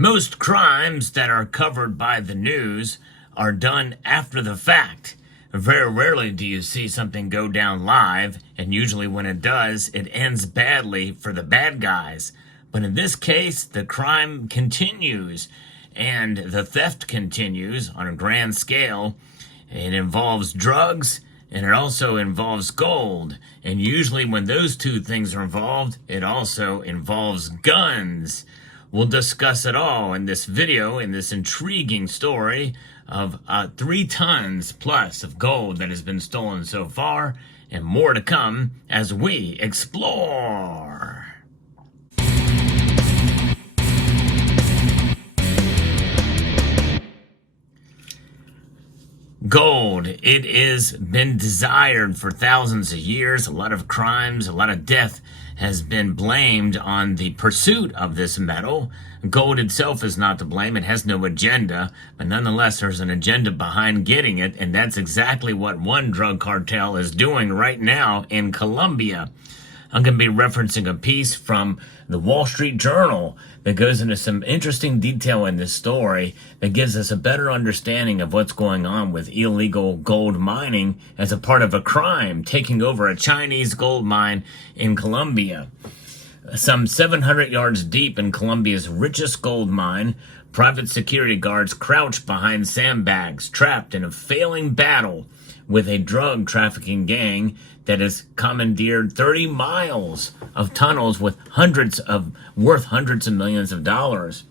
Most crimes that are covered by the news are done after the fact. Very rarely do you see something go down live, and usually when it does, it ends badly for the bad guys. But in this case, the crime continues, and the theft continues on a grand scale. It involves drugs, and it also involves gold. And usually when those two things are involved, it also involves guns. We'll discuss it all in this video, in this intriguing story of 3 tons plus of gold that has been stolen so far, and more to come as we explore. Gold, it has been desired for thousands of years. A lot of crimes, a lot of death has been blamed on the pursuit of this metal. Gold itself is not to blame. It has no agenda, but nonetheless, there's an agenda behind getting it, and that's exactly what one drug cartel is doing right now in Colombia. I'm going to be referencing a piece from the Wall Street Journal that goes into some interesting detail in this story that gives us a better understanding of what's going on with illegal gold mining as a part of a crime taking over a Chinese gold mine in Colombia. Some 700 yards deep in Colombia's richest gold mine, private security guards crouch behind sandbags, trapped in a failing battle with a drug trafficking gang that has commandeered 30 miles of tunnels worth hundreds of millions of dollars.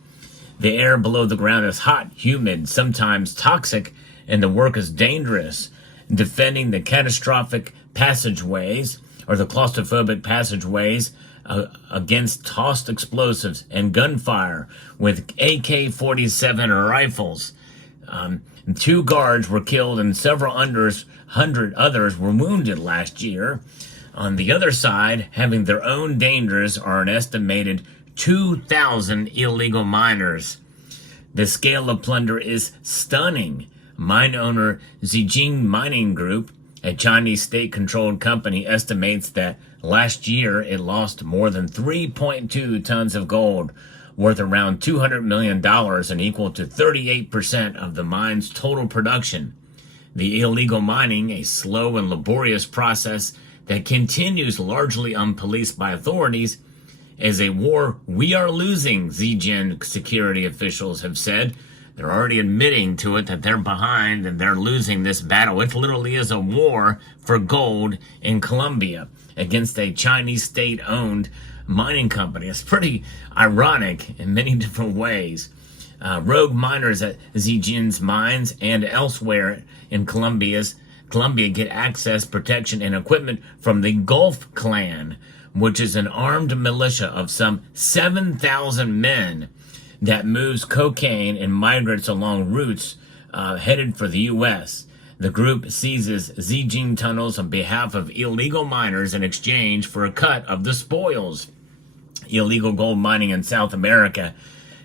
The air below the ground is hot, humid, sometimes toxic, and the work is dangerous. Defending the catastrophic passageways, or the claustrophobic passageways, against tossed explosives and gunfire with AK-47 rifles. 2 guards were killed and several 100 others were wounded last year. On the other side, having their own dangers are an estimated 2,000 illegal miners. The scale of plunder is stunning. Mine owner Zijin Mining Group, a Chinese state-controlled company, estimates that last year it lost more than 3.2 tons of gold, worth around $200 million and equal to 38% of the mine's total production. The illegal mining, a slow and laborious process that continues largely unpoliced by authorities, is a war we are losing, Zijin security officials have said. They're already admitting to it that they're behind and they're losing this battle. It literally is a war for gold in Colombia against a Chinese state-owned mining company. It's pretty ironic in many different ways. Rogue miners at Zijin's mines and elsewhere in Colombia get access, protection, and equipment from the Gulf Clan, which is an armed militia of some 7,000 men that moves cocaine and migrants along routes headed for the U.S. The group seizes Zijin tunnels on behalf of illegal miners in exchange for a cut of the spoils. Illegal gold mining in South America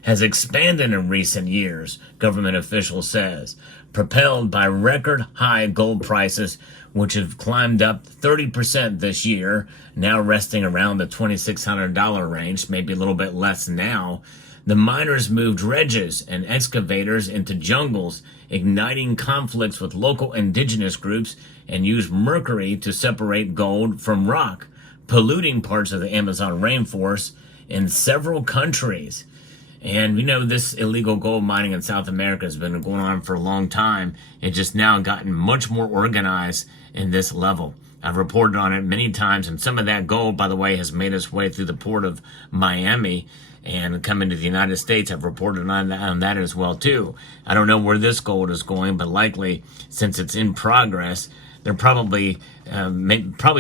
has expanded in recent years, government officials says, propelled by record high gold prices, which have climbed up 30% this year, now resting around the $2,600 range, maybe a little bit less now. The miners moved dredges and excavators into jungles, igniting conflicts with local indigenous groups, and used mercury to separate gold from rock, polluting parts of the Amazon rainforest in several countries. And we know this illegal gold mining in South America has been going on for a long time. It's just now gotten much more organized in this level. I've reported on it many times, and some of that gold, by the way, has made its way through the port of Miami and come into the United States. I've reported on that as well, too. I don't know where this gold is going, but likely, since it's in progress, they're probably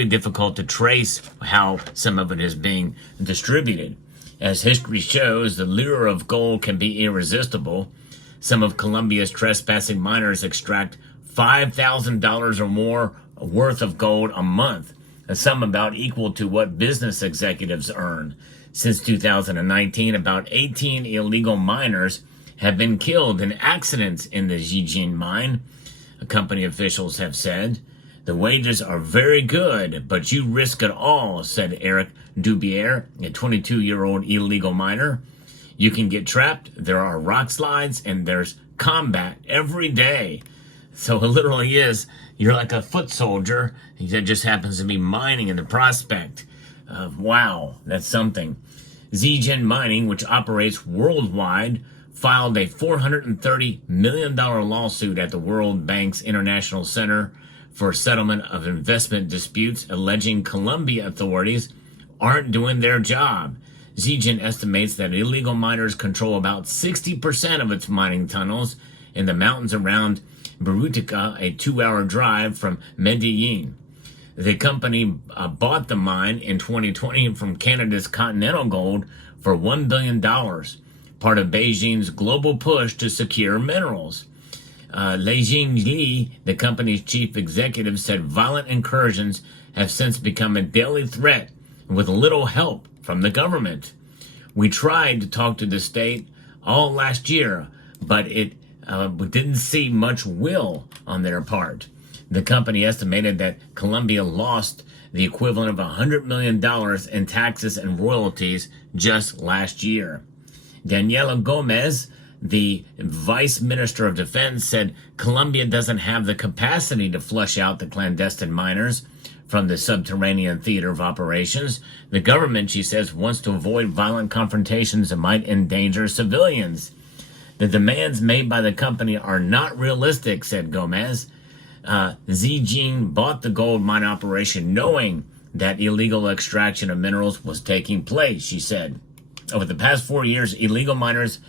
difficult to trace how some of it is being distributed. As history shows, the lure of gold can be irresistible. Some of Colombia's trespassing miners extract $5,000 or more worth of gold a month, a sum about equal to what business executives earn. Since 2019, about 18 illegal miners have been killed in accidents in the Zijin mine, company officials have said. The wages are very good, but you risk it all, said Eric Dubier, a 22-year-old illegal miner. You can get trapped. There are rock slides and there's combat every day. So it literally is, you're like a foot soldier that just happens to be mining in the prospect. Wow, that's something. Zijin Mining, which operates worldwide, filed a $430 million lawsuit at the World Bank's International Center for Settlement of Investment Disputes, alleging Colombian authorities aren't doing their job. Zijin estimates that illegal miners control about 60% of its mining tunnels in the mountains around Buritica, a 2-hour drive from Medellin. The company bought the mine in 2020 from Canada's Continental Gold for $1 billion, part of Beijing's global push to secure minerals. Leijing Li, the company's chief executive, said violent incursions have since become a daily threat with little help from the government. We tried to talk to the state all last year, but we didn't see much will on their part. The company estimated that Colombia lost the equivalent of $100 million in taxes and royalties just last year. Daniela Gomez, the vice minister of defense, said Colombia doesn't have the capacity to flush out the clandestine miners from the subterranean theater of operations. The government, she says, wants to avoid violent confrontations that might endanger civilians. The demands made by the company are not realistic, said Gomez. Zijin bought the gold mine operation knowing that illegal extraction of minerals was taking place, she said. Over the past 4 years, illegal miners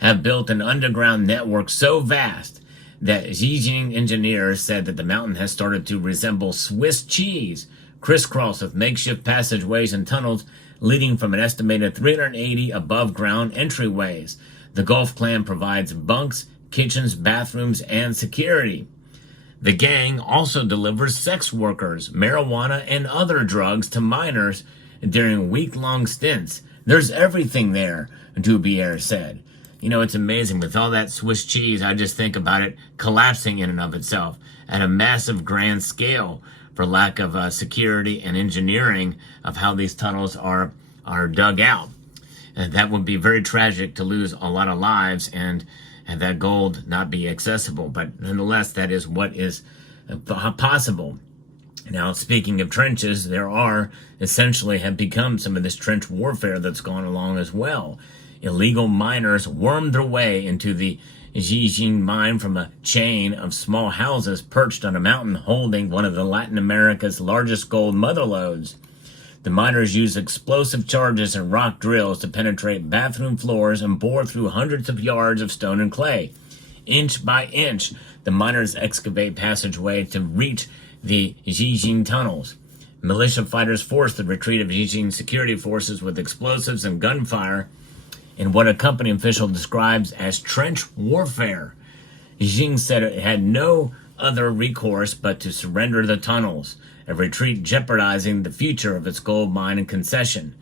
have built an underground network so vast that Zijin engineers said that the mountain has started to resemble Swiss cheese, crisscrossed with makeshift passageways and tunnels leading from an estimated 380 above-ground entryways. The Gulf clan provides bunks, kitchens, bathrooms, and security. The gang also delivers sex workers, marijuana, and other drugs to miners during week-long stints. There's everything there, Dubier said. You know, it's amazing. With all that Swiss cheese, I just think about it collapsing in and of itself at a massive grand scale for lack of security and engineering of how these tunnels are dug out. That would be very tragic to lose a lot of lives and that gold not be accessible. But nonetheless, that is what is possible. Now, speaking of trenches, there are essentially have become some of this trench warfare that's gone along as well. Illegal miners wormed their way into the Zijin mine from a chain of small houses perched on a mountain holding one of the Latin America's largest gold motherlodes. The miners used explosive charges and rock drills to penetrate bathroom floors and bore through hundreds of yards of stone and clay. Inch by inch, the miners excavate passageway to reach the Zijin tunnels. Militia fighters forced the retreat of Zijin security forces with explosives and gunfire in what a company official describes as trench warfare. Zijin said it had no other recourse but to surrender the tunnels, a retreat jeopardizing the future of its gold mine and concession.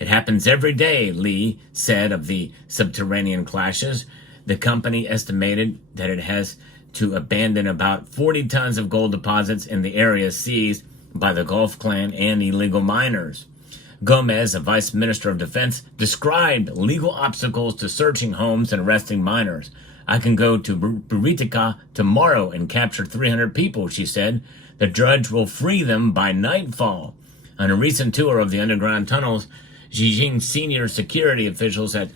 It happens every day, Lee said of the subterranean clashes. The company estimated that it has to abandon about 40 tons of gold deposits in the area seized by the Gulf clan and illegal miners. Gomez, a vice minister of defense, described legal obstacles to searching homes and arresting miners. I can go to Buritica tomorrow and capture 300 people, she said. The judge will free them by nightfall. On a recent tour of the underground tunnels, Zijin senior security officials at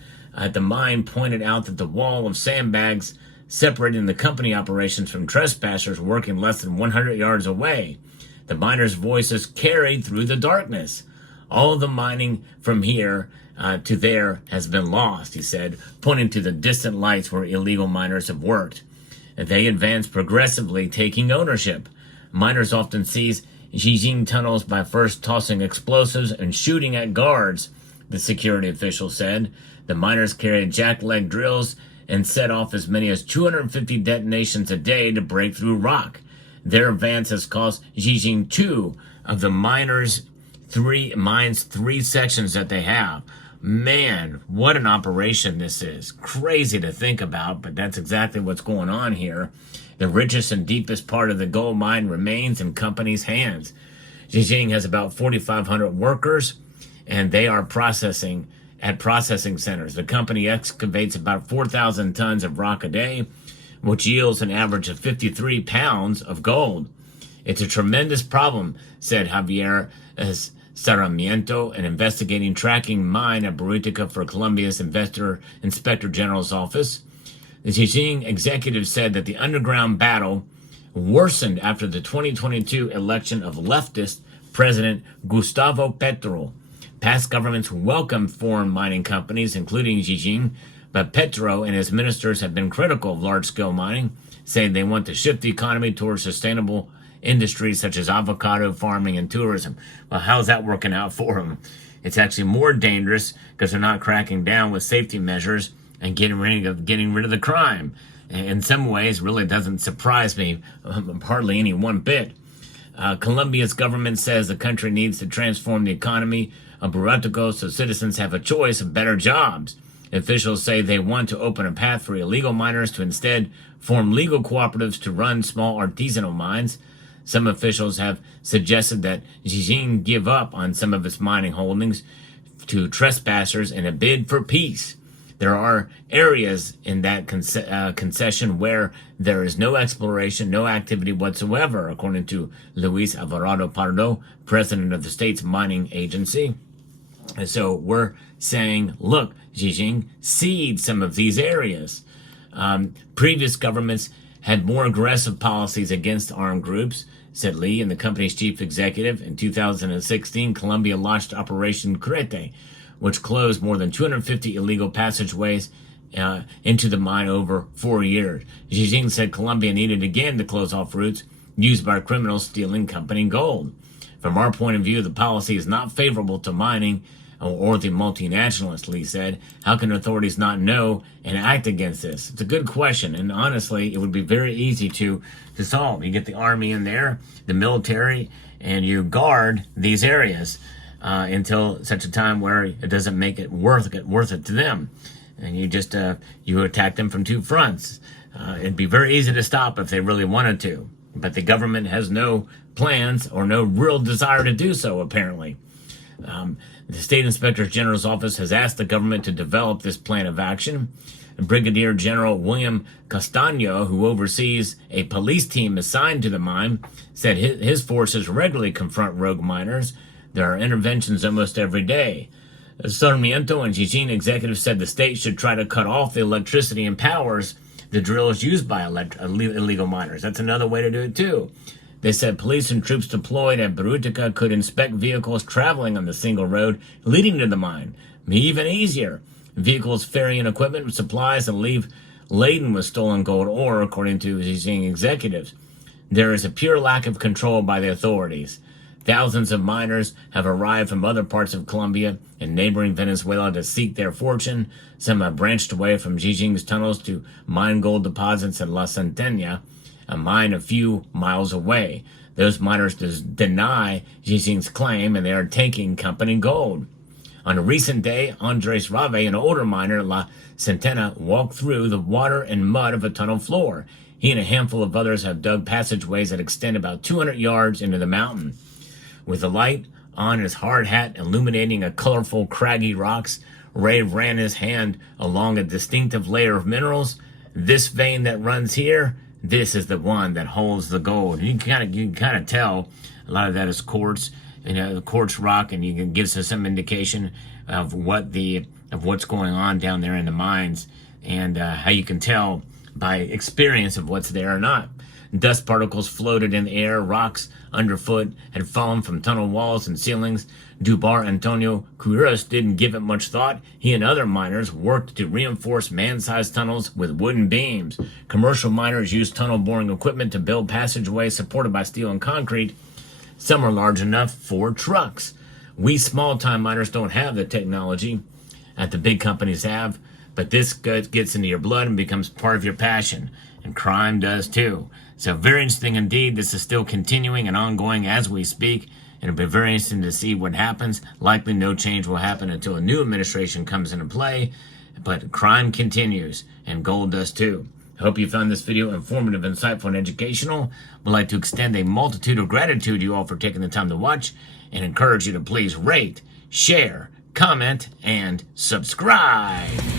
the mine pointed out that the wall of sandbags separating the company operations from trespassers working less than 100 yards away. The miners' voices carried through the darkness. All the mining from here to there has been lost, he said, pointing to the distant lights where illegal miners have worked. They advanced progressively, taking ownership. Miners often seize Zijin tunnels by first tossing explosives and shooting at guards, the security official said. The miners carried jackleg drills and set off as many as 250 detonations a day to break through rock. Their advance has cost Zijin 2 of the mine's three sections that they have. Man, what an operation this is. Crazy to think about, but that's exactly what's going on here. The richest and deepest part of the gold mine remains in company's hands. Zijin has about 4,500 workers, and they are processing at processing centers. The company excavates about 4,000 tons of rock a day, which yields an average of 53 pounds of gold. It's a tremendous problem, said Javier Sarmiento, an investigating tracking mine at Buritica for Colombia's Inspector General's office. The Beijing executive said that the underground battle worsened after the 2022 election of leftist President Gustavo Petro. Past governments welcomed foreign mining companies, including Beijing, but Petro and his ministers have been critical of large-scale mining, saying they want to shift the economy towards sustainable industries such as avocado farming and tourism. Well, how's that working out for them? It's actually more dangerous because they're not cracking down with safety measures and getting rid of the crime. In some ways, really doesn't surprise me hardly any one bit. Colombia's government says the country needs to transform the economy of Buritica so citizens have a choice of better jobs. Officials say they want to open a path for illegal miners to instead form legal cooperatives to run small artisanal mines. Some officials have suggested that Beijing give up on some of its mining holdings to trespassers in a bid for peace. There are areas in that concession where there is no exploration, no activity whatsoever, according to Luis Alvarado Pardo, president of the state's mining agency. And so we're saying, look, Beijing, cede some of these areas. Previous governments had more aggressive policies against armed groups, said Lee, and the company's chief executive. In 2016, Colombia launched Operation Crete, which closed more than 250 illegal passageways into the mine over 4 years. Beijing said Colombia needed again to close off routes used by criminals stealing company gold. From our point of view, the policy is not favorable to mining or the multinationalists, Lee said. How can authorities not know and act against this? It's a good question, and honestly, it would be very easy to solve. You get the army in there, the military, and you guard these areas until such a time where it doesn't make it worth it to them. And you just you attack them from two fronts. It'd be very easy to stop if they really wanted to, but the government has no plans or no real desire to do so, apparently. The State Inspector General's office has asked the government to develop this plan of action. Brigadier General William Castaño, who oversees a police team assigned to the mine, said his forces regularly confront rogue miners. There are interventions almost every day. Sarmiento and Beijing executives said the state should try to cut off the electricity and powers the drills used by illegal miners. That's another way to do it, too. They said police and troops deployed at Buritica could inspect vehicles traveling on the single road leading to the mine. Even easier. Vehicles ferrying equipment, supplies, and leave laden with stolen gold ore, according to Beijing executives. There is a pure lack of control by the authorities. Thousands of miners have arrived from other parts of Colombia and neighboring Venezuela to seek their fortune. Some have branched away from Beijing's tunnels to mine gold deposits at La Centena, a mine a few miles away. Those miners deny Beijing's claim, and they are taking company gold. On a recent day, Andres Rave, an older miner at La Centena, walked through the water and mud of a tunnel floor. He and a handful of others have dug passageways that extend about 200 yards into the mountain. With the light on his hard hat illuminating a colorful, craggy rocks, Ray ran his hand along a distinctive layer of minerals. This vein that runs here, this is the one that holds the gold. You can kind of tell a lot of that is quartz, quartz rock, and you can give us some indication of what's going on down there in the mines, and how you can tell by experience of what's there or not. Dust particles floated in the air. Rocks underfoot had fallen from tunnel walls and ceilings. Dubar Antonio Curas didn't give it much thought. He and other miners worked to reinforce man-sized tunnels with wooden beams. Commercial miners used tunnel boring equipment to build passageways supported by steel and concrete. Some are large enough for trucks. We small-time miners don't have the technology that the big companies have, but this gets into your blood and becomes part of your passion. And crime does too. So very interesting indeed. This is still continuing and ongoing as we speak. And it'll be very interesting to see what happens. Likely no change will happen until a new administration comes into play. But crime continues, and gold does too. I hope you found this video informative, insightful, and educational. Would like to extend a multitude of gratitude to you all for taking the time to watch, and encourage you to please rate, share, comment, and subscribe.